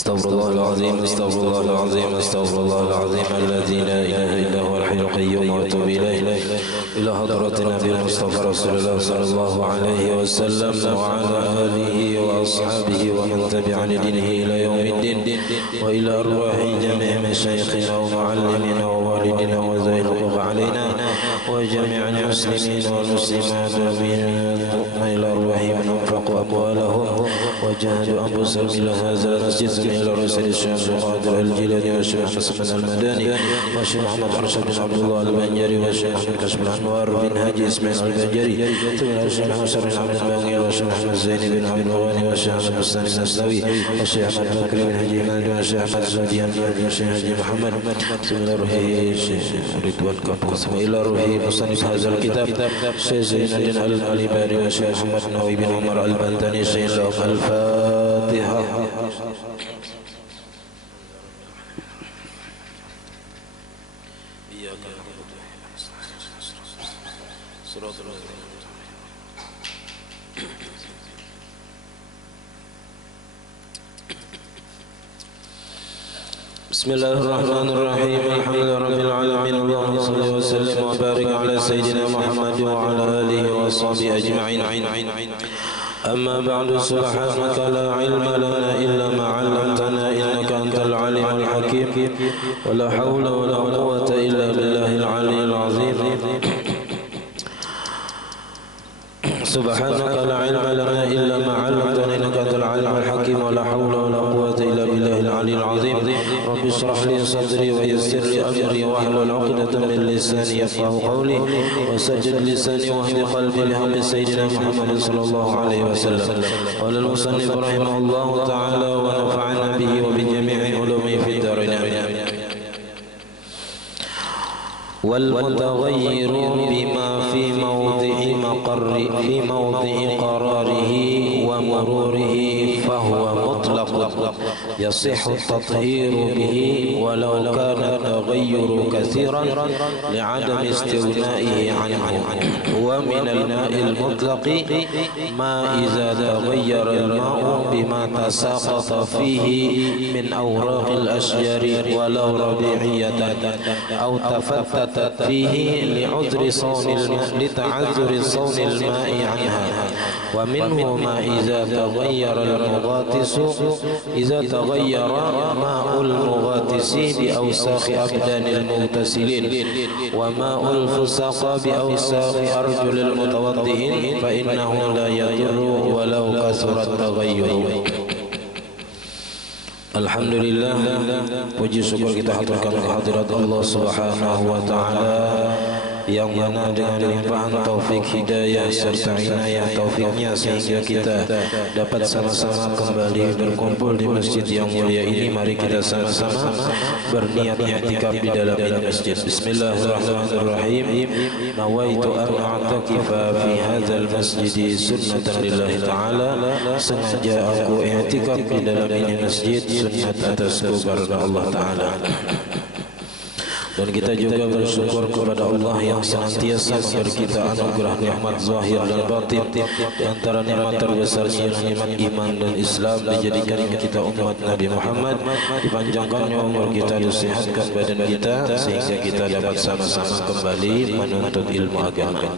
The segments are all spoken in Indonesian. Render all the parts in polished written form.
استغفر الله العظيم استغفر الله العظيم استغفر الله العظيم الذي لا اله الا هو الحي القيوم واتوب اليه الى حضرة النبي المصطفى رسول الله صلى الله عليه وسلم وعلى اله واصحابه ومن تبع لدينه الى يوم الدين والى ارواح جميع مشايخنا ومعلمنا ووالدنا وذوي الحقوق علينا وجميع المسلمين والمسلمات الى ارواح من انفقوا اموالهم وجاهدوا انفسهم الى هذا المسجد إلى رسول الشيخ القادر الجيلاني والشيخ حسن المداني والشيخ محمد أرشد بن عبد الله البنجري والشيخ أحمد كشف الأنوار بن هاجي إسماعيل البنجري ثم الشيخ حسن بن عبد الباقي والشيخ محمد زين بن عبد الغني والشيخ أحمد بستاني النسوي والشيخ أحمد بكر بن هاجي مالك والشيخ أحمد زوديان والشيخ هاجي محمد ثم إلى روحه الشيخ رضوان كابو ثم إلى روحه مصنف هذا الكتاب الشيخ زين الدين الباري والشيخ أحمد نووي بن عمر البلتاني الشيخ لهم الفاتحة. بسم الله الرحمن الرحيم الحمد لله رب العالمين اللهم صل وسلم وبارك على سيدنا محمد وعلى آله وصحبه أجمعين. أما بعد سبحانك لا علم لنا إلا ما علمتنا إنك أنت العليم الحكيم ولا حول ولا قوة إلا بالله العلي العظيم. سبحانك لا علم لنا إلا ما علمتنا إنك أنت العليم الحكيم ولا حول ولا قوة إلا بالله العلي العظيم. رب اشرح لي صدري ويسر لي أمري واحلل عقدة من لساني يفقهوا قولي وسجد لساني واهد قلبي بحق سيدنا محمد صلى الله عليه وسلم. قال المصنف رحمه الله تعالى ونفعنا به وبجميع علومه في الدارين. والمتغير بما في موضع قراره ومروره فهو مطلق يصح التطهير به ولو كان التغير كثيرا لعدم استغنائه عنه. ومن الماء المطلق ما إذا تغير الماء بما تساقط فيه من أوراق الأشجار ولو ربيعية أو تفتت فيه لتعذر صون الماء عنها. ومنه ما إذا تغير ماء المغاتس بأوساخ أبدان المغتسلين وماء الفساق بأوساخ أرجل المتوضئين فإنه لا يضر ولو كثر التغير. Alhamdulillah, puji syukur kita haturkan kehadirat Allah Subhanahu wa taala yang mana dengan limpahan taufik hidayah serta inayah taufiknya sehingga kita dapat sama-sama kembali berkumpul di masjid yang mulia ini. Mari kita sama-sama berniat i'tikaf di dalam masjid. Bismillahirrahmanirrahim. Nawaitu an a'takifa fi hadzal masjid sunnatan lillahi ta'ala. Sengaja aku i'tikaf di dalam ini masjid sunnat atasku karena Allah Ta'ala. Dan kita juga bersyukur kepada Allah yang senantiasa memberi kita anugerah nikmat zahir dan batin. Di antara nikmat terbesarnya nikmat iman dan Islam, dijadikan kita umat Nabi Muhammad, dipanjangkannya umur kita, disehatkan badan kita sehingga kita dapat sama-sama kembali menuntut ilmu agama.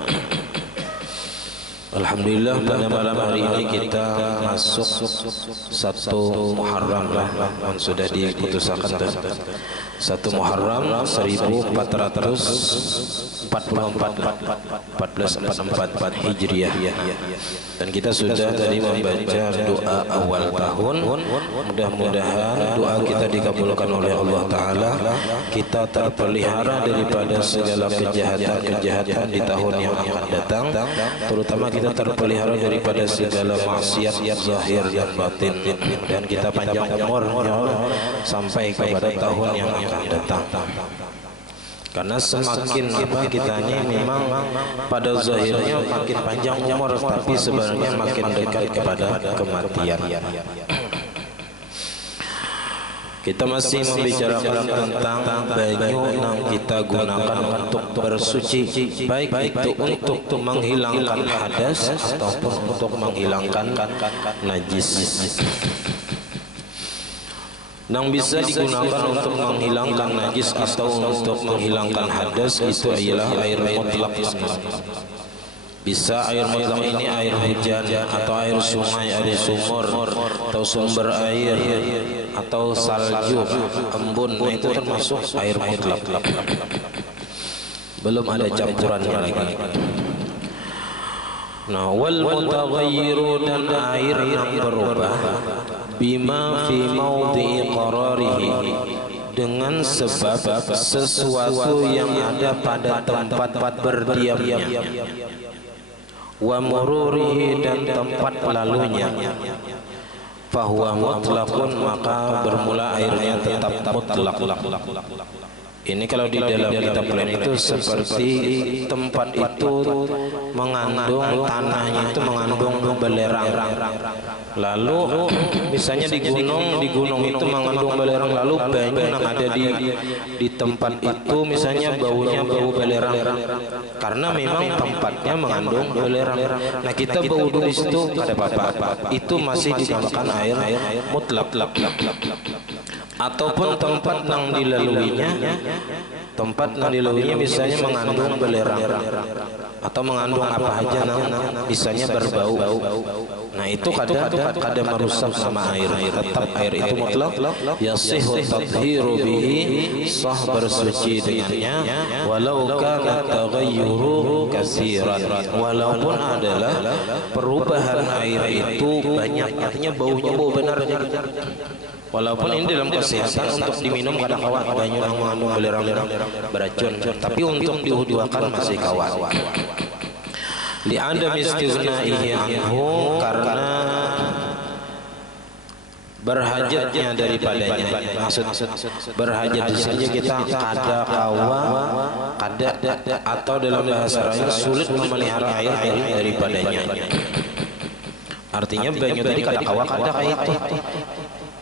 Alhamdulillah, pada malam hari ini kita masuk 1 Muharram yang sudah diputuskan 1 Muharram 1444 Hijriah. Dan kita sudah tadi membaca doa awal tahun. Mudah-mudahan doa kita dikabulkan oleh Allah Ta'ala. Kita terpelihara daripada segala kejahatan di tahun yang akan datang, terutama kita terpelihara daripada segala maksiat zahir dan batin, dan kita panjang umur sampai kepada tahun yang akan datang. Karena semakin kita ini memang pada zahirnya makin panjang umur, tapi sebenarnya makin dekat kepada kematian. Kita masih membicarakan tentang baju yang kita gunakan untuk bersuci, baik itu untuk menghilangkan hadas ataupun untuk menghilangkan najis. yang bisa digunakan untuk menghilangkan najis atau untuk menghilangkan hadas itu ialah air mutlak. Bisa air mutlak ini air hujan atau air sungai, air sumur atau sumber air atau salju, embun, itu termasuk air mutlak. Belum ada campurannya lagi. Nah, wal mutaghayyiru, dan air yang berubah, bima fi maudhi'i qararihi, dengan sebab sesuatu yang ada pada tempat berdiamnya, wa mururihi, dan tempat lalunya, fahuwa mutlaqun, maka bermula airnya tetap mutlak. Ini kalau di dalam kitab lain itu seperti tempat itu mengandung, tanahnya itu mengandung belerang. Lalu misalnya di gunung itu mengandung belerang, lalu banyak yang ada di tempat itu misalnya baunya bau belerang, karena memang tempatnya mengandung belerang. Nah, kita bau di situ ada apa-apa, itu masih dinamakan air mutlak. Ataupun tempat yang dilaluinya misalnya mengandung belerang atau mengandung apa aja, misalnya berbau. Nah, itu kadang merusak sama air. Tetap air itu mutlak, yasihhu tathhiru bihi, sah bersuci dengannya, walau kana taghayyuru katsiran, walaupun adalah perubahan air itu banyak, artinya baunya bau benar. Walaupun ini dalam kesehatan untuk diminum kadang kawan banyak yang mengandung belerang beracun, tapi untuk diwuduakan masih kawan. Li adam istighnaihi anhu, karena berhajatnya daripadanya. Maksud berhajat di sini kita kada atau dalam bahasa lain sulit memelihara air daripadanya. Artinya banyak tadi kada kayak itu.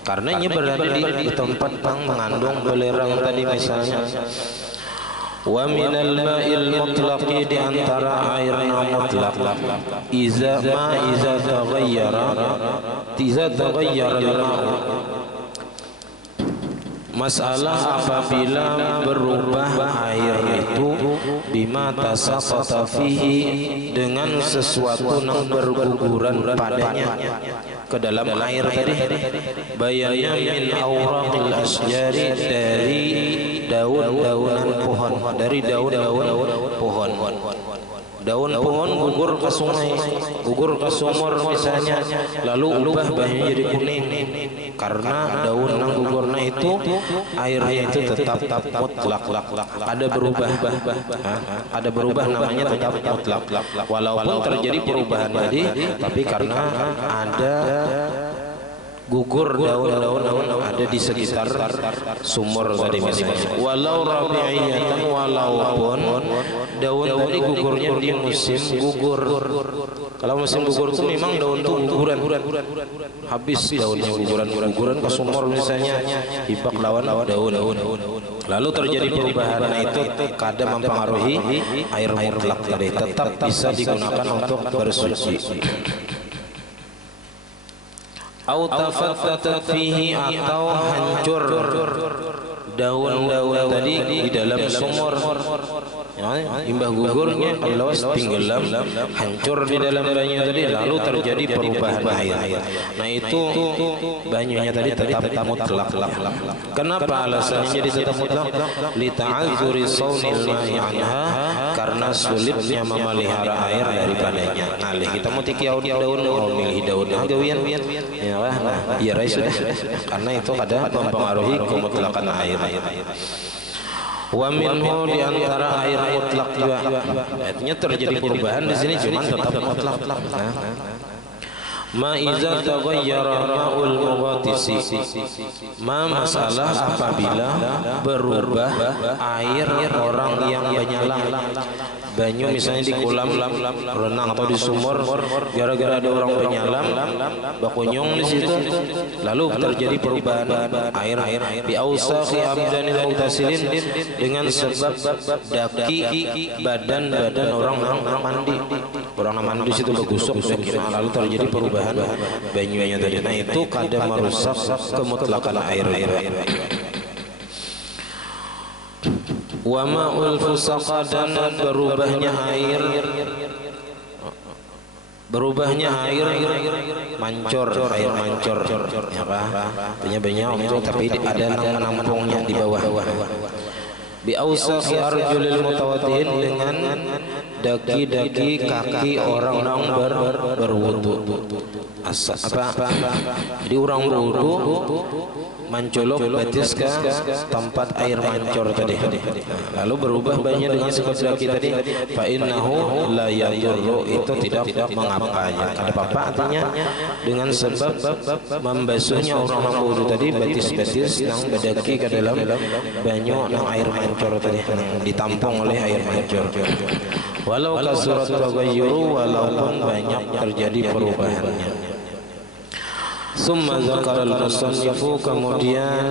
Karena ini berada di tempat yang mengandung belerang tadi misalnya. Wa minal ma'il mutlaqi, di antara air yang mutlak, iza taghayyara al-ma'u, masalah apabila berubah air itu, bima tasaqata fihi, dengan sesuatu yang berguguran padanya ke dalam air tadi, bayanya min awraqil asjari, dari daun-daunan pohon, dari daun-daun pohon. Daun pohon gugur ke sungai, gugur ke sumur misalnya, lalu ubah bahannya jadi kuning, karena daun yang gugurnya itu airnya itu tetap mutlak. Ada berubah namanya tetap mutlak, walaupun terjadi perubahan tadi, tapi karena ada gugur daun-daun ada di sekitar sumur tadi misalnya. Walau rabi'iyatan, walaupun daun tadi gugurnya di musim gugur. Kalau musim gugur itu memang daun itu guguran, habis daunnya guguran ke sumur misalnya, hibak lawan daun. Lalu terjadi perubahan, nah itu kadang mempengaruhi air mutlak tadi, tetap bisa digunakan untuk bersuci. Au tafattatat fihi, atau hancur daun-daun tadi di dalam sumur, imbah gugurnya kalau tenggelam, hancur di dalam banyu tadi, lalu terjadi perubahan air. Nah, itu banyunya tadi tetap mutlak. Kenapa alasannya jadi tetap mutlak? Li ta'azzuri saunil ma'i anha, karena sulitnya memelihara air daripadanya. Ngalih kita mau tikiau daun, milih daun gawian, ya rai sudah, karena itu kadang mempengaruhi kemutlakan air. Wa minhu, di antara air mutlak juga, artinya terjadi perubahan di sini cuma tetap mutlak. Ma iza taghayyara ma'ul mughatisi, masalah apabila berubah air orang yang menyalang, banyu misalnya di kolam renang atau di sumur, gara-gara ada orang penyelam bakunyung di situ, lalu terjadi perubahan air bi ausaqi abdanil mutasilin, dengan sebab daki badan orang mandi di situ bergusuk, lalu terjadi perubahan banyunya tadi. Nah itu kadang merusak kemutlakan air. Wa ma'ul fusaqa, dan berubahnya air mancur, air mancur ya Pak, punya banyak tapi ada nampungnya di bawah. Bi ausaqi arjulil mutawaddiin, dengan daki kaki orang berwudu. Jadi orang berwudu mencolok batis ke tempat air mancur tadi, lalu berubah banyak dengan sebab daki tadi, fa innahu la yadurru, itu tidak mengapa ya, kada apa-apa, artinya dengan sebab membasuhnya orang berwudu tadi, batis yang berdaki ke dalam banyu nang air mancur tadi, ditampung oleh air mancur. Walau kasurat taghayyuru, walaupun banyak terjadi perubahannya. Summa zakara al-musannifu, kemudian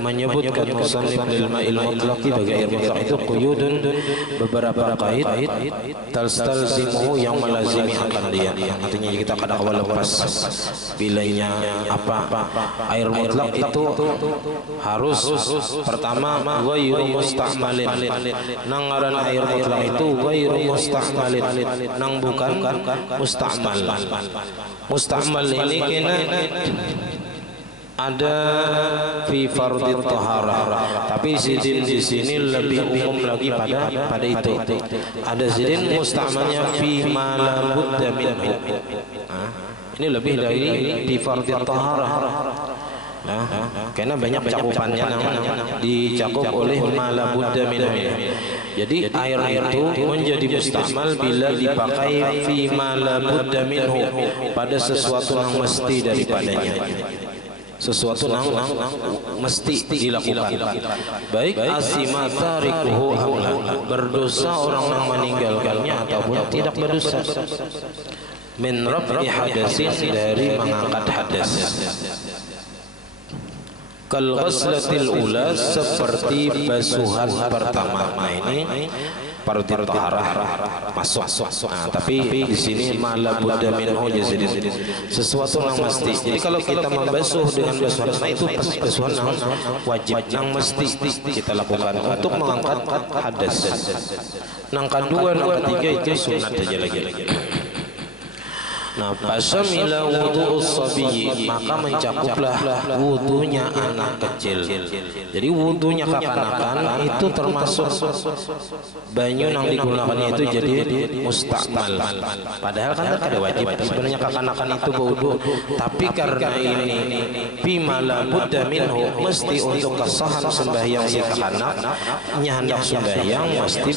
menyebutkan musannif lil ma'il mutlaqi, bagi air mutlaq itu quyudun, beberapa kait talzimuhu, yang melazimi akan dia, artinya kita kadang kala lepas bilanya apa air mutlaq itu harus pertama ghairu musta'malin, nang ngaran air mutlaq itu ghairu musta'malin, nang bukan musta'mal ini kena ada fi fardhi taharah, tapi zidin di sini lebih umum lagi pada itu. Ada zidin musta'malnya fi ma la budda minhu. Ini lebih dari fi fardhi taharah. Karena banyak cakupannya yang dicakup oleh ma la budda minhu. Jadi air itu menjadi musta'mal bila dipakai fi ma la budda minhu, pada sesuatu yang mesti daripadanya, sesuatu yang mesti dilakukan. Baik asima tarikuhu amla, berdosa orang yang meninggalkannya ataupun tidak berdosa. Min raf'i hadasin, dari mengangkat hadas. Kal ghuslatil ula, seperti basuhan pertama. Nah ini fardhu taharah masuk. Tapi di sini mala budda minhu, jadi sesuatu yang mesti. Jadi kalau kita membasuh dengan basuhan, nah itu basuhan yang wajib, yang mesti kita lakukan untuk mengangkat hadas. Yang kedua, yang ketiga itu sunat saja lagi. Nah, fasamila wudu'us sabiyyi, maka mencakuplah wudunya anak kecil. Jadi wudunya kekanakan itu termasuk banyu yang digunakannya itu jadi musta'mal. Padahal kan ada wajib sebenarnya kekanakan itu wudu, tapi karena ini bima la budda minhu, mesti untuk kesahan sembahyang si kekanak, hendak sembahyang mesti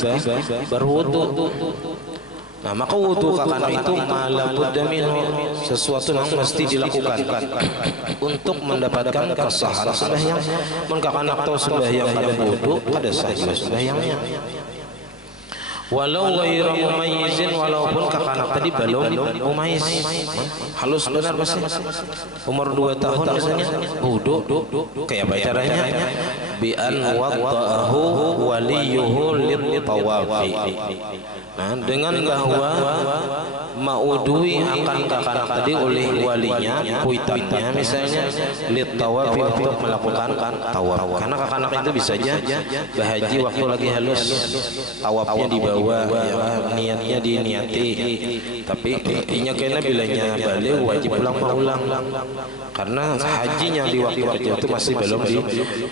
berwudu. Nah, maka wudu kakanak itu mala budda minhu, sesuatu yang mesti dilakukan untuk mendapatkan kesahan sembahyang. Mun kakanak tahu sembahyang kada wudu, kada sah sembahyangnya. Walau ghairu mumayyizin, walaupun kakanak tadi belum mumayyiz, halus benar pasti. Umur 2 tahun misalnya wudu, kayak apa caranya? Bi an wada'ahu waliyuhu lit-tawafi. Nah, dengan bahwa maudui akan kakanak tadi oleh walinya, kuitannya misalnya lit-tawafi, untuk melakukan tawaf. Karena kakanak itu bisa aja bahaji waktu lagi halus, tawafnya dibawa, ya, niatnya diniati, tapi inya kena bilanya balik wajib ulang. Karena hajinya di waktu itu masih belum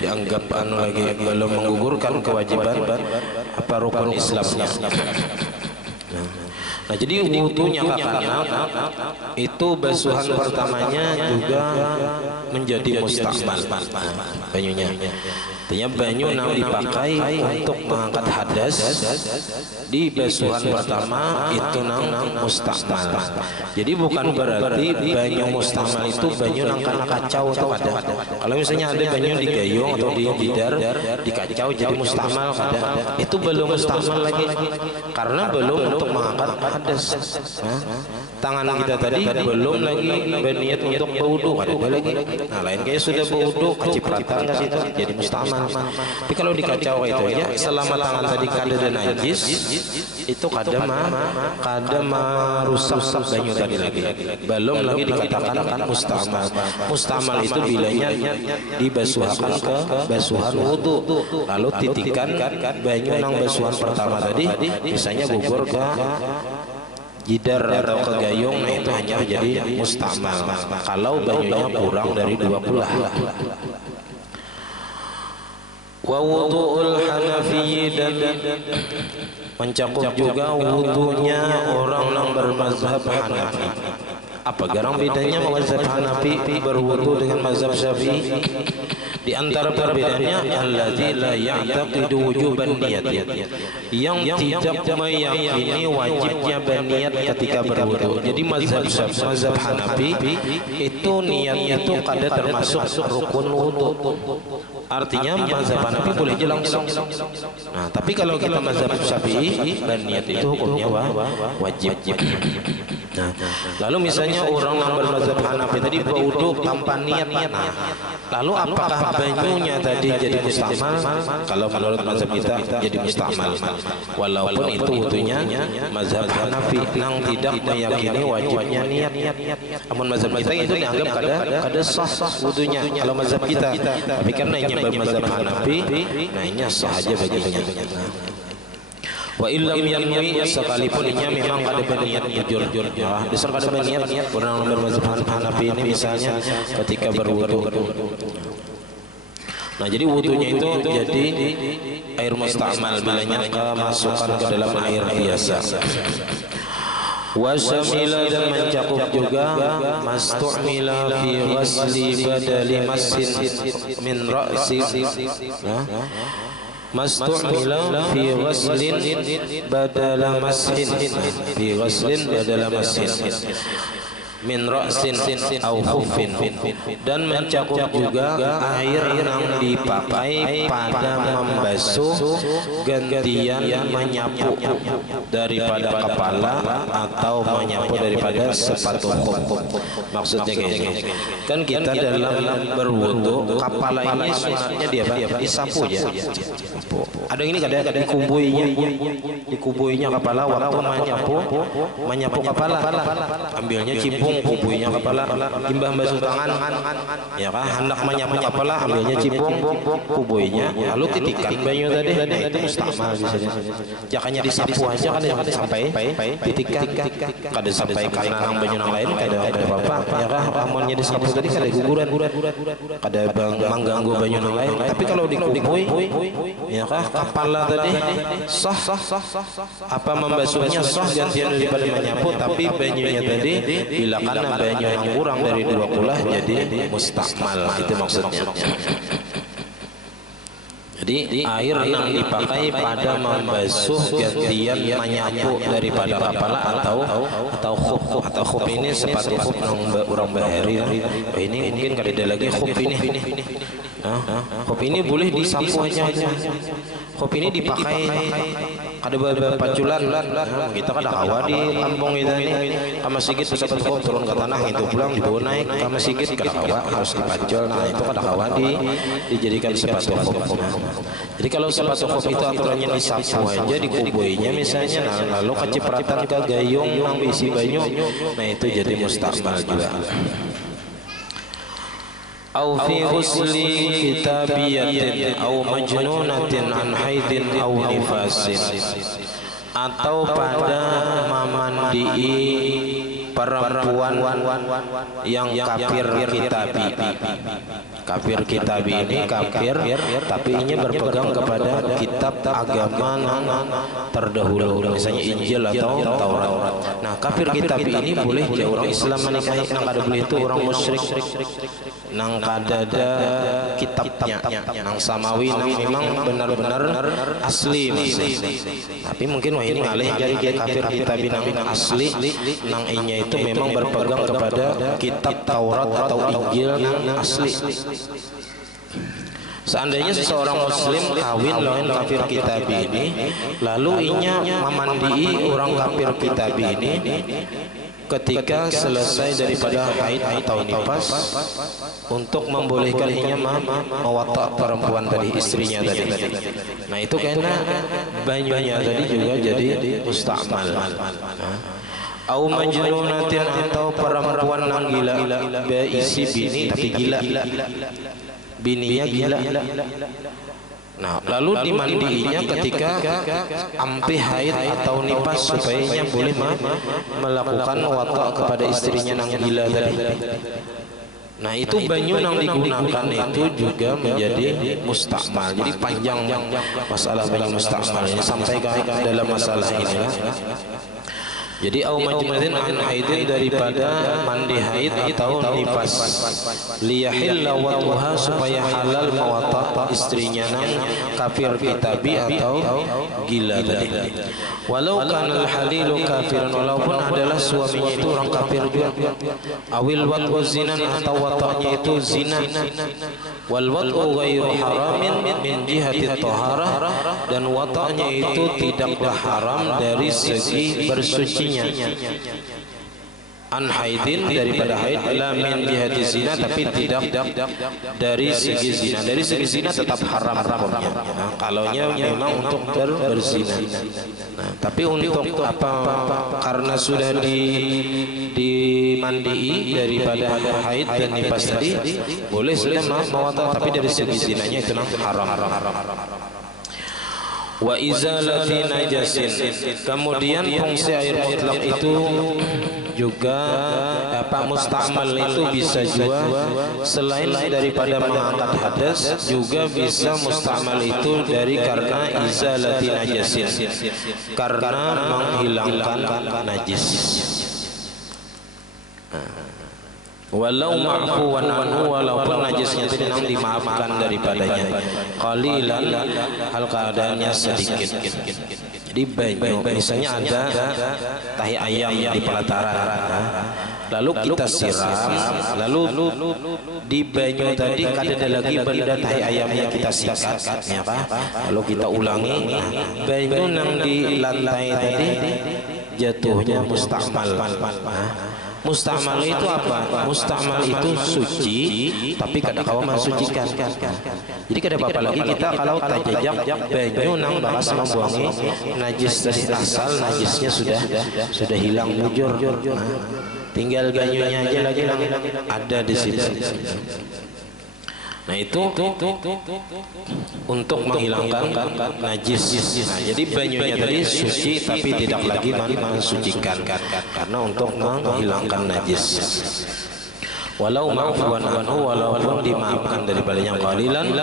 dianggap lagi, belum menggugurkan kewajiban apa rukun Islamnya. Nah, jadi wudunya kakanak itu basuhan pertamanya juga menjadi musta'mal banyunya. Artinya banyu yang dipakai untuk mengangkat hadas di basuhan pertama itu nang mustamal. Jadi bukan berarti banyu mustamal itu banyu nang karena kacau atau ada. Kalau misalnya ada banyu di gayung atau di bidar dikacau jadi mustamal ada. Itu belum mustamal lagi karena belum untuk mengangkat hadas. Tangan kita tadi belum lagi berniat untuk berwudu, ada lagi. Nah, lain kayak sudah berwudu kecipratan ke situ jadi mustamal. Tapi kalau dikacau itu ya selama tangan tadi kada dan najis itu kada merusak banyu tadi lagi. Belum lagi dikatakan mustamal. Mustamal itu bilanya dibasuhkan ke basuhan wudu. Lalu titikan banyu nang basuhan pertama tadi misalnya gugur ke jidar atau ke gayung, nah itu hanya jadi mustamal kalau banyunya kurang dari 20. Wa wudu'ul Hanafi, dan mencakup juga wudunya orang yang bermazhab Hanafi. Apa garang bedanya mazhab Hanafi berwudu dengan mazhab Syafi'i? Di antara perbedaannya allazi la ya'taqidu wujuban niyat, yang tidak meyakini wajibnya berniat ketika berwudu. Jadi mazhab Hanafi itu niatnya itu kada termasuk rukun wudu. Artinya mazhab Hanafi boleh aja langsung. Nah, tapi kalau kita mazhab Syafi'i berniat itu hukumnya wajib. Nah, lalu misalnya orang yang bermazhab Hanafi tadi berwudu tanpa niat, lalu apakah banyunya tadi jadi mustamal? Kalau menurut mazhab kita jadi mustamal, walaupun itu wudunya mazhab Hanafi yang tidak meyakini wajibnya niat. Namun mazhab kita itu dianggap kada sah wudunya kalau mazhab kita. Tapi karena ini bermazhab Hanafi, nah ini sah aja baginya. Wa illam yanwi, sekalipun inya memang kada berniat jujur. Dasar kada berniat orang bermazhab Hanafi ini misalnya ketika berwudu. Nah, jadi wudunya itu jadi air mustamal bilanya kemasukkan ke dalam air biasa. Wasamila, dan mencakup juga mastu'mila fi ghasli badali massin min ra'si. Mastu'mila fi ghaslin badala mashin, fi ghaslin badala mashin min ra'sin au khuffin, dan mencakup juga air yang dipakai pada membasuh gantian menyapu daripada kepala atau menyapu daripada sepatu khuf. Maksudnya kayak gini, kan kita dalam berwudu kepala ini sunatnya dia apa? Disapu ya. Ada ini kadang dikubuinya kepala waktu menyapu kepala, ambilnya cipung kubuinya kepala, timbang basuh tangan ya kan, hendak menyapu kepala ambilnya cipung kubuinya, lalu titikan banyu tadi, itu mustamal biasanya. Jangannya disapu aja kan sampai titikan, kada sampai karena nang banyu nang lain kada apa-apa ya kan, amonnya disapu tadi kada guguran, kada mengganggu banyu nang lain. Tapi kalau dikubui ya kan kepala tadi sah, apa membasuhnya sah gantian daripada menyapu, tapi banyunya tadi bila karena banyu yang kurang dari 20 jadi mustamal, itu maksudnya. Jadi air yang dipakai pada membasuh gantian menyapu daripada kepala atau khuf ini sepatu khuf orang bahari. Ini mungkin kada ada lagi khuf ini. Khuf ini boleh disapu aja. Khuf ini dipakai kada berpaculan. Kita kada kawa di kampung kita ini ke masjid sepatu khuf turun ke tanah itu pulang dibawa naik ke masjid kada kawa, harus dipacul. Nah, itu kada kawa dijadikan sepatu khuf. Jadi kalau sepatu khuf itu aturannya disapu aja, dikubuinya misalnya, nah, lalu kecipratan ke gayung yang isi banyu, nah itu jadi mustamal juga. Au fi ghusli kitabiyatin au majnunatin an haidin au nifasin, atau pada memandii perempuan yang kafir kitabi Kafir kitab ini kafir, tapi ini berpegang kepada kitab agama terdahulu, misalnya Injil atau Taurat. Nah, kafir kitab ini boleh je orang Islam menikahi, nang kada boleh itu orang musyrik, nang kada ada kitabnya, nang samawi, nang memang benar-benar asli. Tapi mungkin wah ini ngalih jadi kafir kitab nang asli, nang inya itu memang berpegang kepada kitab Taurat atau Injil nang asli. Seandainya seseorang muslim kawin lawan kafir kitab ini, lalu inya memandai orang kafir kitab ini, ketika selesai daripada haid atau nifas, untuk membolehkan inya mewatak perempuan tadi, istrinya tadi. Nah itu karena banyunya tadi juga jadi musta'mal. Au majnunatin, atau perempuan yang gila, berisi bini tapi gila, bininya gila. Nah, lalu dimandiinya ketika ampi haid atau nifas supaya ia boleh melakukan watak kepada istrinya yang gila tadi. Nah, itu banyu yang digunakan itu juga menjadi musta'mal. Jadi panjang masalah banyu musta'mal ini sampai ke dalam masalah ini. Jadi au majmu'atin an haidin, daripada mandi haid atau nifas, liyahilla watuha, supaya halal mewata istrinya nang kafir kitabi atau gila tadi. Walau kanal halilu kafiran, walaupun adalah suaminya itu orang kafir juga. Awil wat'u zinan, atau wata'nya itu zina. Wal wat'u ghairu haramin min jihati taharah, dan wata'nya itu tidaklah haram dari segi bersuci. An haidin, daripada haid, la min jihati zina, tapi tidak dari segi zina. Dari segi zina tetap haram hukumnya. Nah, kalaunya memang untuk berzina. Nah, tapi untuk apa, karena sudah dimandii daripada haid dan nifas tadi, boleh sudah mewata, tapi dari segi zinanya itu haram. Wa izalati najasin, kemudian fungsi air mutlak itu juga musta'mal itu bisa juga selain daripada mengangkat hadas, juga bisa musta'mal itu dari karena izalati najasin, karena menghilangkan najis. Walau ma'fuwan anhu, walaupun najisnya itu memang dimaafkan daripadanya, qalilan, hal keadaannya sedikit. Jadi banyu, misalnya ada tahi ayam di pelataran, lalu kita siram, lalu di banyu tadi kada lagi benda tahi ayamnya kita sikat, lalu kita ulangi, banyu yang di lantai tadi jatuhnya musta'mal. Musta'mal itu apa? Musta'mal itu suci, tapi kada kawa mensucikan. Jadi kada apa-apa lagi kita kalau tajajak banyu nang bakas membuangi najis dari asal, najisnya sudah hilang bujur. Nah, tinggal banyunya aja lagi ada di situ. Nah itu untuk menghilangkan najis. Nah jadi banyunya tadi suci tapi tidak lagi mensucikan, karena untuk menghilangkan najis. Walau ma'fuwan anhu, walaupun dimaafkan daripadanya qalilan,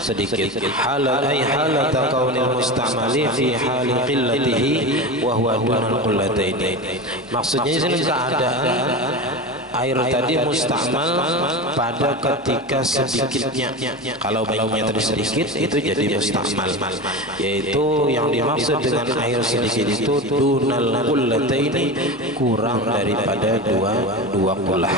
sedikit. Halal ay halata kaunil musta'mali fi hali qillatihi wa huwa dunal qullataini. Maksudnya di sini keadaan air tadi musta'mal pada ketika sedikitnya. Kalau banyunya tadi sedikit itu jadi musta'mal, yaitu yang dimaksud dengan air sedikit itu dunal qullataini, kurang daripada dua kullah.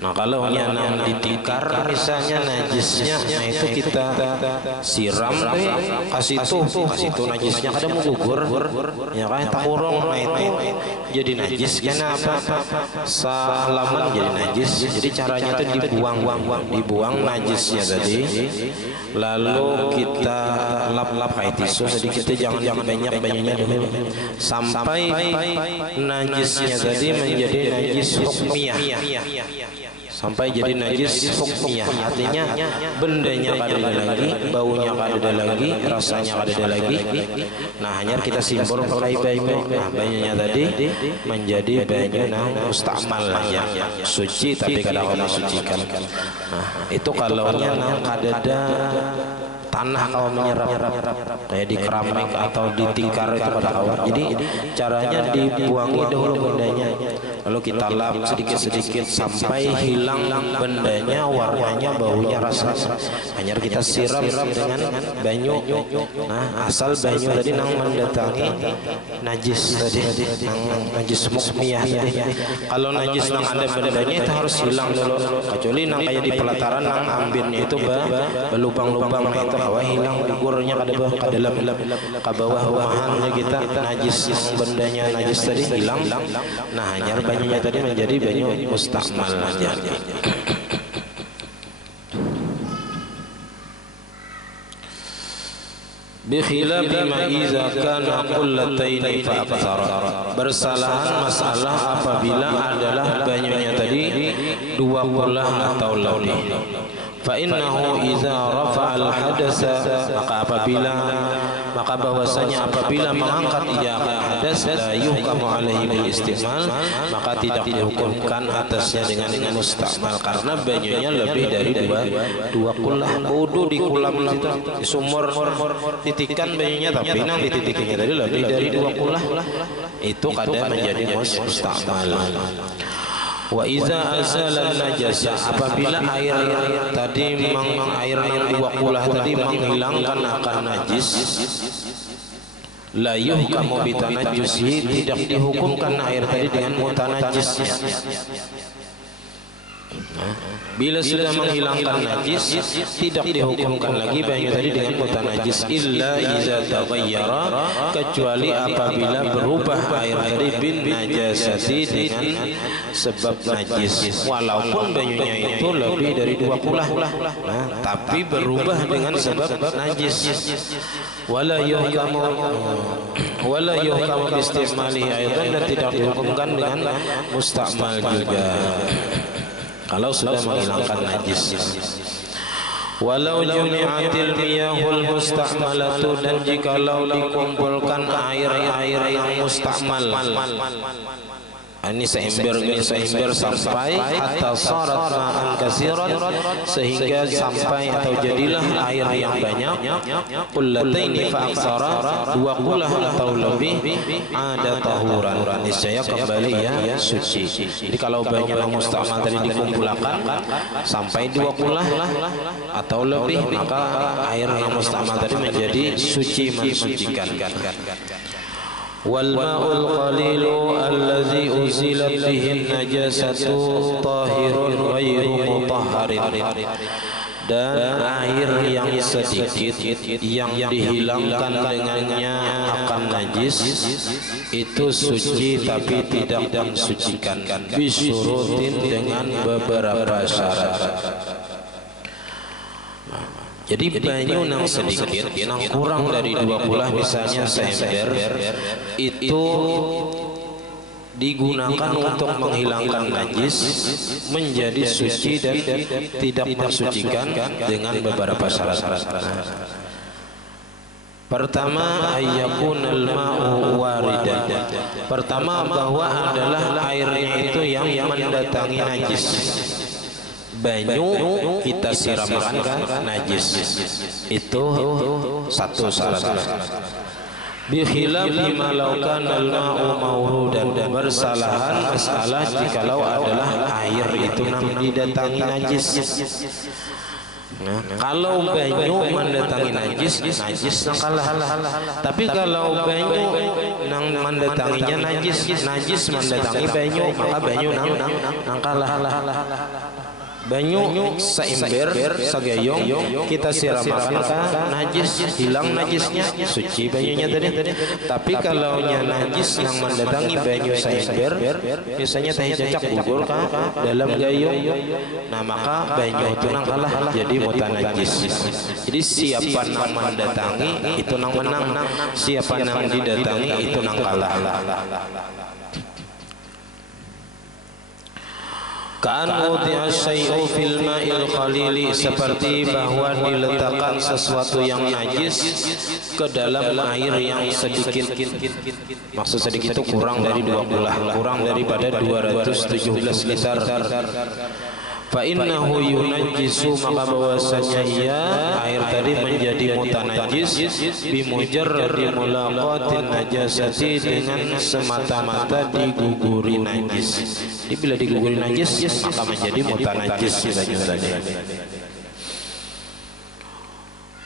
Nah kalau yang ditikar misalnya najisnya, nah itu kita siram kasih tuh najisnya kada mau gugur, ya kan tak urung, nah itu jadi najis. Karena apa? Sehalaman jadi najis. Jadi caranya itu dibuang najisnya tadi, lalu kita lap pakai tisu sedikit, jangan banyak banyaknya dulu, sampai najisnya tadi menjadi najis hukmiyah. sampai jadi najis hukmiyah, artinya bendanya kada ada lagi, baunya kada ada lagi, rasanya kada ada lagi. Nah hanya kita simbol pakai banyu. Nah banyunya tadi menjadi banyu nang mustamal ya, suci tapi kada kena sucikan. Nah itu kalaunya nang kada ada tanah kalau menyerap kayak di keramik atau di tikar itu pada kawat. Jadi caranya dibuangi dahulu bendanya, lalu kita lap sedikit-sedikit sampai hilang bendanya, warnanya, baunya, rasa. Hanya kita siram dengan banyu. Nah asal banyu tadi nang mendatangi najis tadi, nang najis mukmiyah tadi. Kalau najis nang ada bendanya itu harus hilang dulu, kecuali nang kayak di pelataran nang ambinnya itu berlubang-lubang itu bawah hilang gurnya ke dalam ke bawah-bawahannya kita najis, bendanya najis tadi hilang. Nah hanya banyunya tadi menjadi banyu mustakmal aja. Bikhilafi ma iza kana qullataini fa aktsara. Bersalahan masalah apabila adalah banyunya tadi 2 kulah atau lebih. Fa innahu iza rafa'al hadasa, maka bahwasanya apabila mengangkat ia hadas, la yuhkamu alaihi bil istimal, maka tidak dihukumkan atasnya dengan mustakmal, karena banyunya lebih dari 2 kulah. Wudu di kulam situ, di sumur titikan banyunya, tapi nang dititikinya tadi lebih dari 2 kulah, itu kadang menjadi mustakmal. Wa iza azala najasa, apabila air tadi air yang 2 kulah tadi menghilangkan akan najis, la yuhkamu bitanajjusi, tidak dihukumkan air tadi dengan mutanajjisnya. Bila sudah menghilangkan najis, tidak dihukumkan lagi banyu tadi dengan mutanajis, illa iza taghayyara, kecuali apabila berubah air tadi bin najasati, dengan sebab najis, walaupun banyunya itu lebih dari 2 kulah. Nah, tapi berubah dengan sebab najis. Wala yuhkamu bistimalihi aidan, dan tidak dihukumkan dengan mustakmal juga kalau sudah menghilangkan najis. Walau jumi'atil miyahul mustakmalatu, dan jikalau dikumpulkan air-air yang mustakmal, ini seember sampai hatta sarat ma'an katsiran, sehingga sampai atau jadilah air yang banyak, qullataini fa aktsara, 2 kulah atau lebih, ada tahuran, niscaya kembali ya suci. Jadi kalau banyak yang mustakmal tadi dikumpulkan sampai 2 kulah atau lebih, maka air yang mustakmal tadi menjadi suci, mensucikan. Wal ma'ul qalilu allazi uzilat bihi najasatu tahirun ghairu mutahharin, dan air yang sedikit yang dihilangkan dengannya akan najis itu suci tapi tidak mensucikan, bisyurutin, dengan beberapa syarat. Jadi banyu nang sedikit, nang kurang dari 2 kulah, misalnya seember, itu digunakan untuk menghilangkan najis, menjadi suci dan tidak mensucikan dengan beberapa syarat. Pertama, ayyakunal ma'u waridan. Pertama, bahwa adalah airnya itu yang mendatangi najis. Banyu kita siramkan najis, itu satu syarat. Bikhilafi ma law kana al-ma'u mawrudan, bersalahan masalah jikalau adalah air itu nang didatangi najis. Nah, kalau banyu mendatangi najis nang kalah. Tapi kalau banyu nang mendatanginya najis mendatangi banyu, maka banyu nang kalah. Banyu seember, sagayong, kita siramakan najis, hilang najisnya, suci banyunya tadi. Tapi kalau najis yang mendatangi banyu seember, biasanya teh cacak gugur ke dalam gayung, nah maka banyu itu nang kalah, jadi mutanajis. Jadi siapa nang mendatangi itu nang menang, siapa nang didatangi itu nang kalah. Kan wudi'a syai'u fil ma'il qalili, seperti bahwa diletakkan sesuatu yang najis ke dalam air yang sedikit. Maksud sedikit itu kurang dari 20, kurang daripada 217 liter. Fa innahu yunajjisu, maka bahwasanya ia air tadi menjadi mutanajis bimujarradi mulaqatin najasati, dengan semata-mata diguguri najis. Jadi bila diguguri najis maka menjadi mutanajis tadi.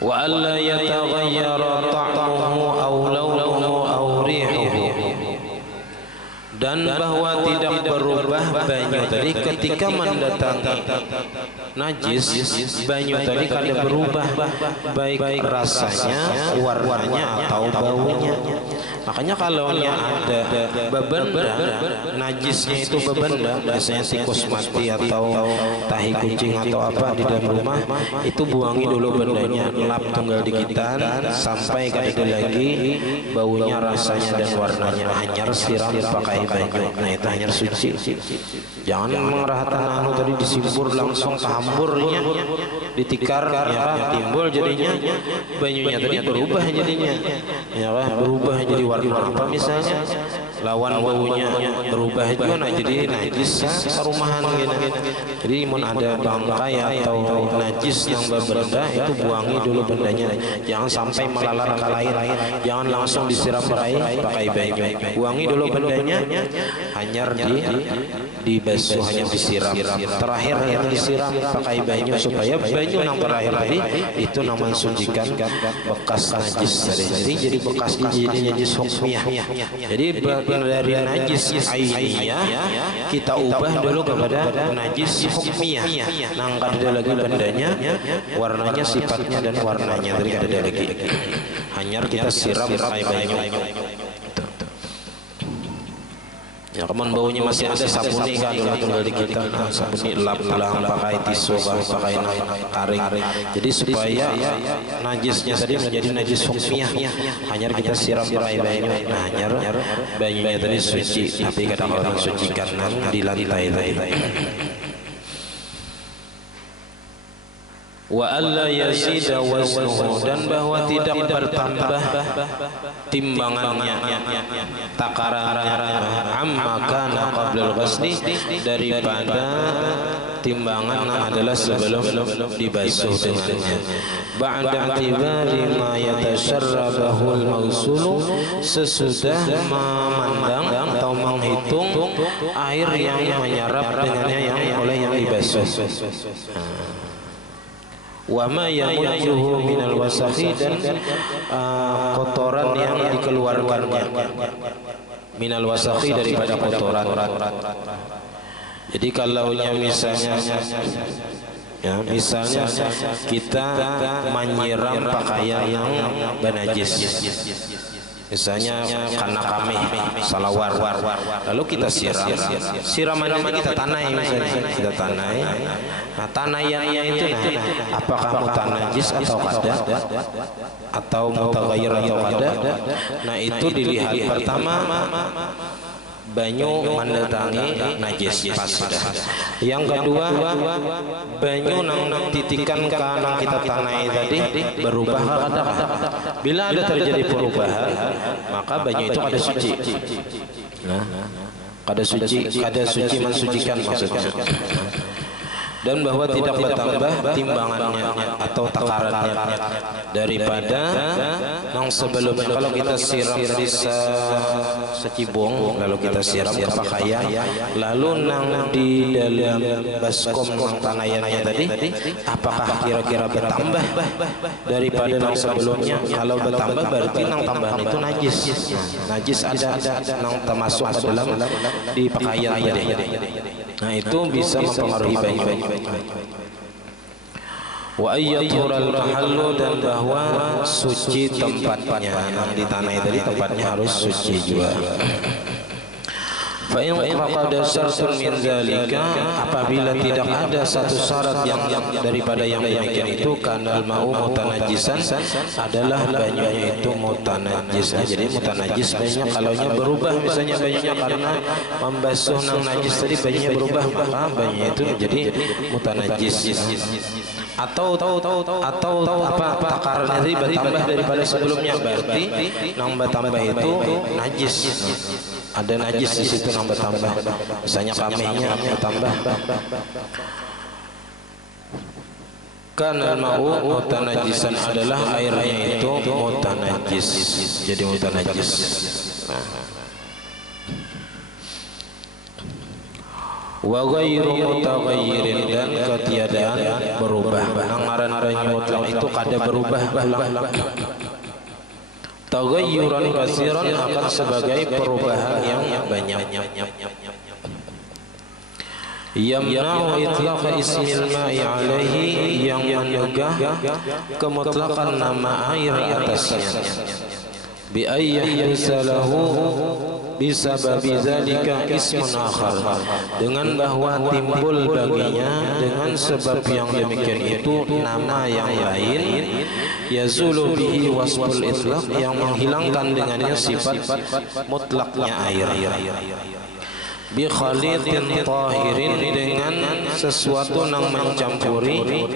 Wa alla yataghayyara ta'muhu aw lawnuhu aw rihuhu, dan bahwa tidak berubah banyu tadi ketika mendatangi najis. Banyu tadi kada berubah baik rasanya, warnanya atau baunya. Makanya kalau ada bebenda, najisnya itu bebenda, biasanya tikus mati atau tahi kucing atau apa di dalam rumah, itu buangi dulu bendanya, lap tunggal dikitan sampai kada lagi baunya, rasanya dan warnanya. Hanyar siram pakai banyu, nah itu hanyar suci. Jangan mengerahatan anu tadi disimpur langsung kehamburnya, ditikar ya timbul jadinya banyunya tadi berubah jadinya, ya kan, berubah jadi warna apa misalnya, lawan baunya berubah juga, nah jadi najis sarumahan gitu. Jadi mun ada bangkai atau najis yang berbenda itu buangi dulu bendanya, jangan sampai melalar ke air, jangan langsung disiram pakai banyu, buangi dulu bendanya, hanyar dibasuh, hanya disiram, terakhir hanya disiram pakai banyu supaya banyu yang terakhir tadi itu nama sucikan bekas najis tadi. Jadi bekas jadi najis hukmiyah. Jadi dari najis ainiyah kita ubah dulu kepada najis hukmiyah. Nang kada lagi bendanya, warnanya, sifatnya dan warnanya tadi kada lagi. Hanyar kita siram pakai banyu. Ya, keman baunya masih ada, sabuni kan tunggal di kita, sabuni lap ulang pakai tisu, pakai karing. Jadi supaya najisnya tadi menjadi najis hukmiyah, hanya kita siram pakai banyu. Nah, hanya banyunya tadi suci, tapi kadang-kadang mensucikan di lantai tadi. Wa alla yazida waznuhu, dan bahwa tidak bertambah timbangannya, takarannya, amma kana qablal ghusli, daripada timbangan adalah sebelum dibasuh dengannya. Ba'da i'tibari ma yatasharrabahul mawsulu, sesudah memandang atau menghitung air yang menyerap dengannya, yang oleh yang dibasuh. Wa ma yamujjuhu minal wasakhi, dan kotoran yang dikeluarkannya, minal wasakhi daripada kotoran. Jadi kalau misalnya kita menyiram pakaian yang bernajis, misalnya karena kami salawar, lalu kita siraman kita tanai, misalnya kita tanai. Nah, tanayannya itu apakah mutanajis atau kada, atau mutaghayyir atau kada? Nah, itu dilihat pertama banyu mendatangi najis pas sudah. Yang kedua, banyu nang titikan kanang kita tanai tadi berubah kada. Bila ada terjadi perubahan, maka banyu itu kada suci. Nah, kada suci mensucikan maksudnya. Dan bahwa tidak bertambah timbangannya atau takarannya daripada yang sebelumnya. Kalau kita siram dari secibung, lalu kita siram ke pakaian, lalu nang di dalam baskom nang tanayannya tadi, apakah kira-kira bertambah daripada yang sebelumnya? Kalau bertambah berarti nang tambahan itu najis. Najis ada nang termasuk ke dalam di pakaian tadi. Nah, itu bisa mempengaruhi banyu. Wa ayyatul mahallu, dan bahwa suci tempatnya, yang di tanah tadi tempatnya harus suci juga. Fa in faqada syartun min dzalika, apabila tidak ada satu syarat yang daripada yang demikian itu, kanal mau mutanajjisan, adalah banyunya itu mutanajjis. Jadi mutanajjis banyunya kalaunya berubah, misalnya banyunya karena membasuh nang najis tadi banyunya berubah, maka banyunya itu menjadi mutanajjis. Atau apa takarannya tadi bertambah daripada sebelumnya, berarti nang bertambah itu najis. Ada najis di situ nang bertambah, misalnya kamehnya bertambah. Karena mau mutanajjisan adalah airnya itu mutanajjis, jadi mutanajjis. Wa ghairu mutaghayyirin, dan ketiadaan berubah. Ngaran-ngaran mutlak itu kada berubah ulang. Taghayyuran katsiran akan sebagai perubahan yang banyak. Yamna'u itlaq ismil ma'i alaihi, yang menyegah kemutlakan nama air atasnya. Bi ayyasalahu bisababi zalika ismun akhar, dengan bahwa timbul baginya dengan sebab yang demikian itu nama yang lain, yazulu bihi wasful itlaq, yang menghilangkan dengannya sifat mutlaknya air. Bi khalitin tahirin, dengan sesuatu yang mencampuri,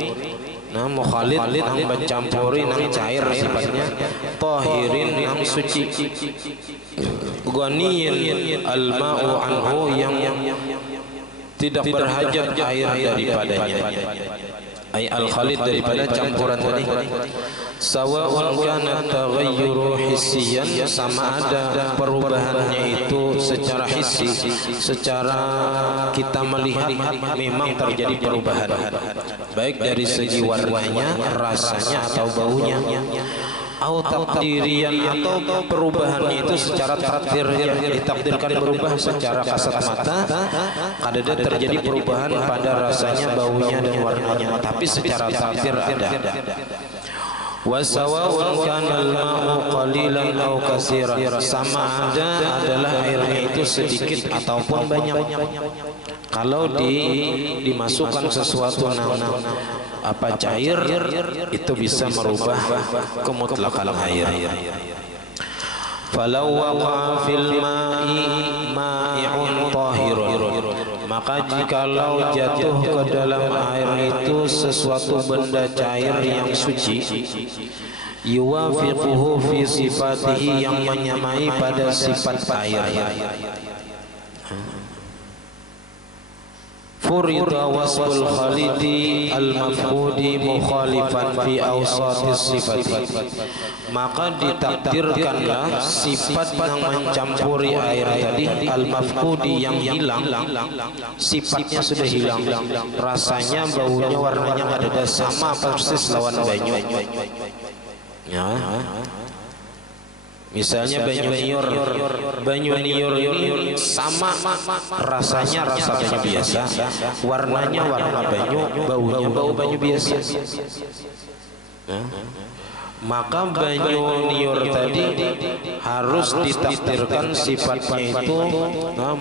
nah mukhalid yang mencampuri nang cair sifatnya, tahirin yang suci, ghaniyin al-ma'u anhu, yang tidak berhajat air daripadanya, ay al-khalid daripada campuran tadi. Sawa'un kana taghayyuru hissiyan, sama ada perubahannya itu secara hissi, secara kita melihat memang terjadi perubahan, baik dari segi warnanya, rasanya atau baunya, atau takdirian, atau perubahannya itu secara takdir, yang ditakdirkan berubah secara kasat mata, kadang terjadi perubahan pada rasanya, baunya dan warnanya, tapi secara takdir ada. Wasawa'un kana al-ma'u qalilan aw katsiran, sama ada adalah airnya itu sedikit ataupun banyak. Kalau dimasukkan sesuatu apa cair, itu bisa merubah kemutlakan air. Falau waqa'a fil ma'i ma'i'un tahirun, maka jikalau jatuh ke dalam air itu sesuatu benda cair yang suci, yuwafiquhu fi sifatihi, yang menyamai pada sifat air, furida wasful khalidi al-mafhudi mukhalifan fi awsatis sifati, maka ditakdirkanlah sifat yang mencampuri air tadi, al-mafhudi yang hilang, sifatnya sudah hilang, rasanya, baunya, warnanya ada, sama persis lawan banyu. Ya. Misalnya banyu niur ini sama rasanya, rasa banyu biasa, warnanya warna banyu, baunya bau banyu biasa. Maka banyu niur tadi harus ditakdirkan sifatnya itu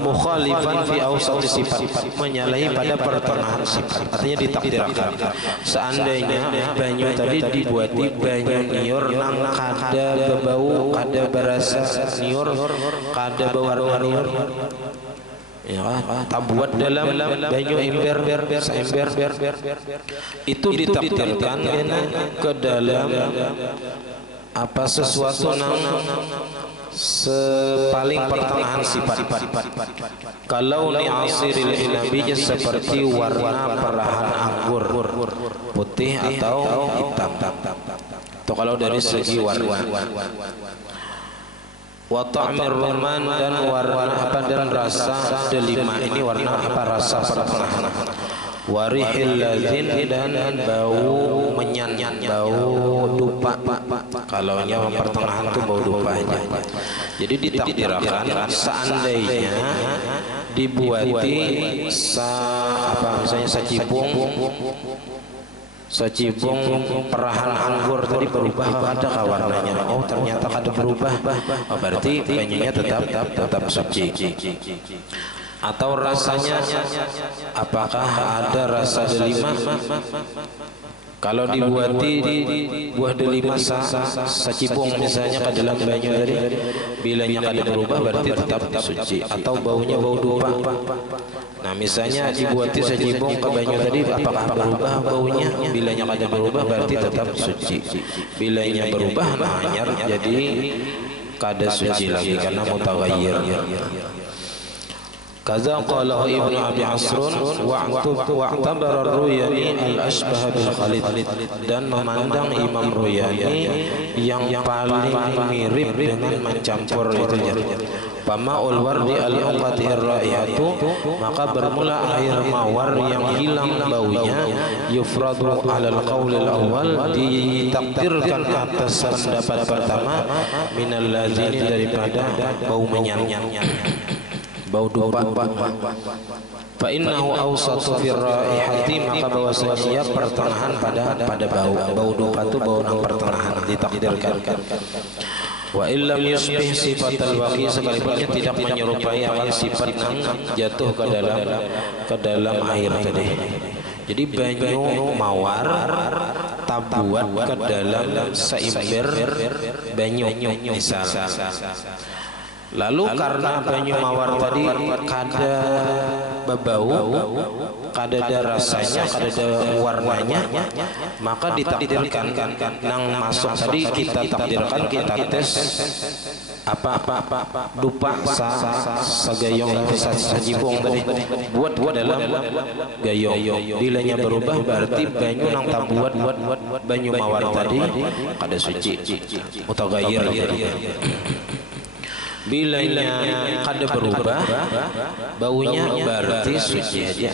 mukhalifan fi awsati sifat, menyalahi pada pertengahan sifat, artinya ditakdirkan. Seandainya banyu tadi dibuati banyu niur nang kada berbau, kada berasa niur, kada berwarna niur, ya, tak buat dalam banyu ember, itu ditakdirkan ke dalam apa sesuatu nang sepaling pertengahan sifat. Kalau ni asiril inabi, seperti warna perahan anggur, putih atau hitam, atau kalau dari segi warna. Wa ta'mir rumman, dan warna apa, dan rasa delima, ini warna apa, rasa pertengahan. Warihil lazin, dan bau menyan, bau dupa, kalau yang pertengahan itu bau dupa aja. Jadi ditakdirkan seandainya dibuati misalnya sacipung secibung perahan anggur tadi berubah ada warnanya. Oh ternyata ada berubah. Oh, berarti banyunya tetap suci. Atau rasanya apakah ada rasa delima? Kalau dibuati buah delima secibung misalnya ke dalam banyu tadi, bilanya kada berubah berarti tetap suci. Atau baunya bau dupa. Nah misalnya dibuati secibung ke banyu tadi, apakah berubah baunya? Bilanya kada berubah berarti tetap suci. Bilanya berubah nah anyar jadi kada suci lagi karena mutaghayyir. Kaza qalahu Ibnu Abi Asrun wa'tabara ar-Ruyani al-ashbah bil Khalid, dan memandang Imam Ruyani yang paling mirip dengan mencampur itu ya. Pama'ul wardi al-uqati ar-raihatu, maka bermula air mawar yang hilang baunya, yufradu 'ala al-qaul al-awwal, ditakdirkan atas pendapat pertama, minal ladzini daripada bau menyan, bau dupa. Fa innahu awsatu fi raihati, maka bahwasanya ia pertengahan pada bau dupa itu bau nang pertengahan ditakdirkan. Wa illam yusbih sifatal waqi, sekalipun tidak menyerupai akan sifat nang jatuh ke dalam air tadi. Jadi banyu mawar tabuat ke dalam seimber banyu misal. Lalu karena banyu mawar tadi kada berbau, kada ada rasanya, kada ada warnanya, maka ditakdirkan nang masuk tadi kita takdirkan kita tes apa dupa sagayong sajibong tadi buat dalam gayong. Bilanya berubah berarti banyu nang tak buat banyu mawar tadi kada suci, mutaghayyir. Bilanya kada berubah baunya berarti suci aja,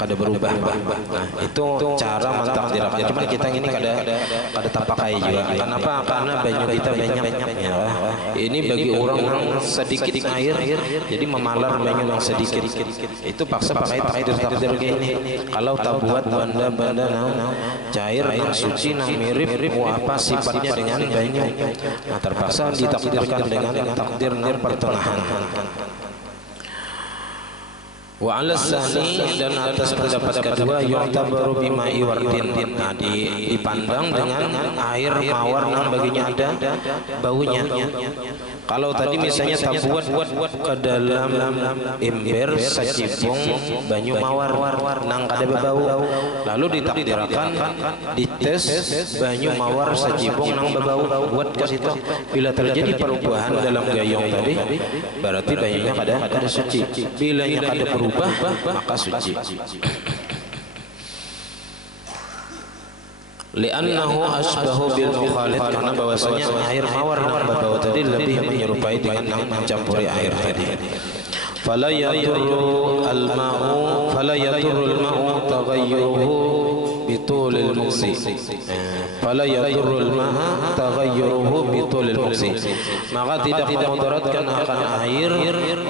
kada berubah. Nah itu cara mentakdirkan. Cuma kita ini kada tak pakai juga. Kenapa? Karena banyu kita banyak ya. Ini bagi orang yang sedikit air, jadi memalar banyu yang sedikit. Itu paksa pakai takdir gini. Kalau tak buat benda-benda cair yang suci nang mirip apa sifatnya dengan banyu, nah terpaksa ditakdirkan dengan takdir pertengahan. Wa ala sani, dan atas pendapat kedua yu'tabaru bima'i wardin, nah dipandang dengan air mawar nang baginya ada baunya. Kalau tadi misalnya tak buat ke dalam ember secibung banyu mawar nang kada berbau, lalu ditakdirkan dites banyu mawar secibung nang berbau buat ke situ. Bila terjadi perubahan dalam gayung tadi, berarti banyunya kada suci. Bilanya kada berubah maka suci. Li'annahu asbahu bil mukhalid, karena bahwasanya air mawar nang berbau tadi lebih menyerupai dengan yang mencampuri air tadi. Fala yadurru al-ma'u taghayyuruhu bitulil muksi. Fala yadurru al-ma'a taghayyuruhu bitulil muksi, maka tidak memudaratkan akan air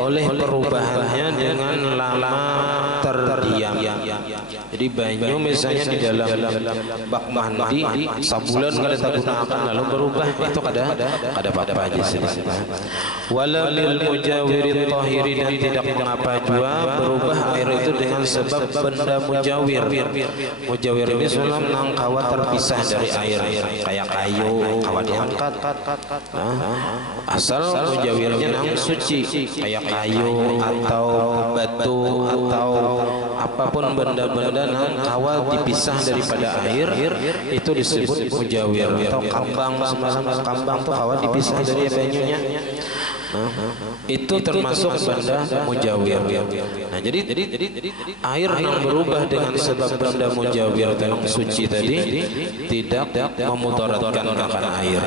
oleh perubahannya dengan lama terdiam. Jadi banyu misalnya di dalam bak mandi sebulan kada digunakan lalu berubah, itu kada apa-apa aja sedikit. Wala lil mujawiri tahiri, dan tidak mengapa juga berubah air itu dengan sebab benda mujawir. Mujawir ini sulam nang kawat terpisah dari air, kayak kayu kawat diangkat. Asal mujawirnya nang suci, kayak kayu atau batu atau apapun benda-benda nang kawat dipisah daripada air, itu disebut mujawir. Atau kambang, kambang tuh kawat dipisah dari banyunya, itu termasuk benda mujawir. Nah jadi air yang berubah dengan sebab benda mujawir dan suci tadi tidak memudaratkan akan air,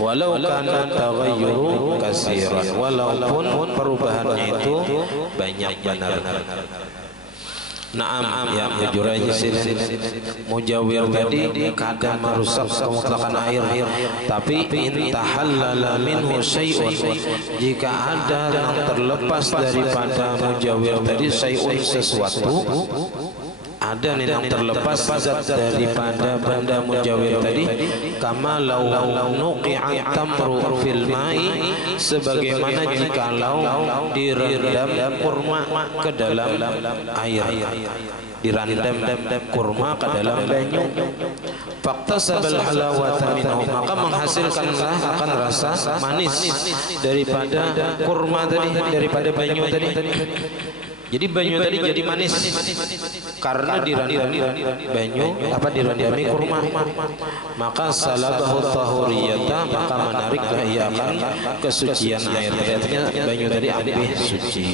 walau kana taghayyuru katsiran, walaupun perubahannya itu banyak benar. Naam ya jujur aja sih, mujawir tadi kadang merusak kemutlakan air, tapi intahallala minhu syai'un, jika ada yang terlepas daripada mujawir tadi syai'un sesuatu, ada nih yang terlepas zat daripada benda mujawir tadi, kama law nuqi'at tamru fil ma'i, sebagaimana jikalau direndam kurma ke dalam air, direndam kurma ke dalam banyu, faktasabal halawata minhu, maka menghasilkanlah akan rasa manis daripada kurma tadi, daripada banyu tadi. Jadi banyu tadi jadi manis karena direndami banyu, direndami kurma. Maka salabahu tahuriyata, maka menariklah ia akan kesucian air. Artinya banyu tadi ambil suci.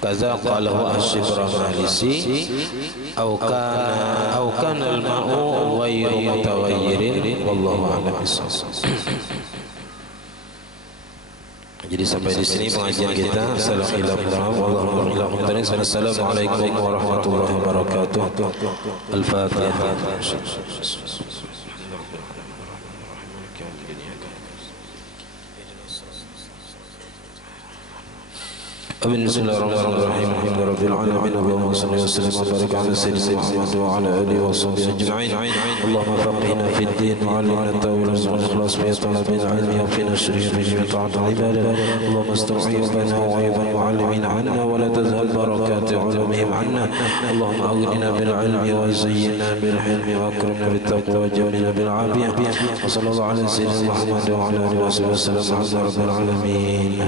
Kaza qalahu Asy-Syibramaalisi, au kana al-ma'u ghairu mutaghayyirin, wallahu a'lam bissawab. Jadi sampai di sini pengajian kita. Assalamualaikum warahmatullahi wabarakatuh. Al-Fatihah. Bismillahirrahmanirrahim. Alhamdulillahirabbil alamin. Allahumma shalli wa sallim wa barik ala sayyidina Muhammad wa ala alihi wa sahbihi ajma'in. Allahumma faqihna fid din wa 'allimna at-ta'wil wal ikhlas bi talabil ilmi wa fina ash-shirki bi ta'atil ibadah. Allahumma astur 'aybana wa 'ayban mu'allimina 'anna wa la tazhab barakati 'ulumihim 'anna. Allahumma aghnina bil 'ilmi wa zayyinna bil hilmi wa akrimna bit taqwa wa jawwilna bil 'afiyah. Wa sallallahu ala sayyidina Muhammad wa ala alihi wa sahbihi wasallam. Rabbil alamin.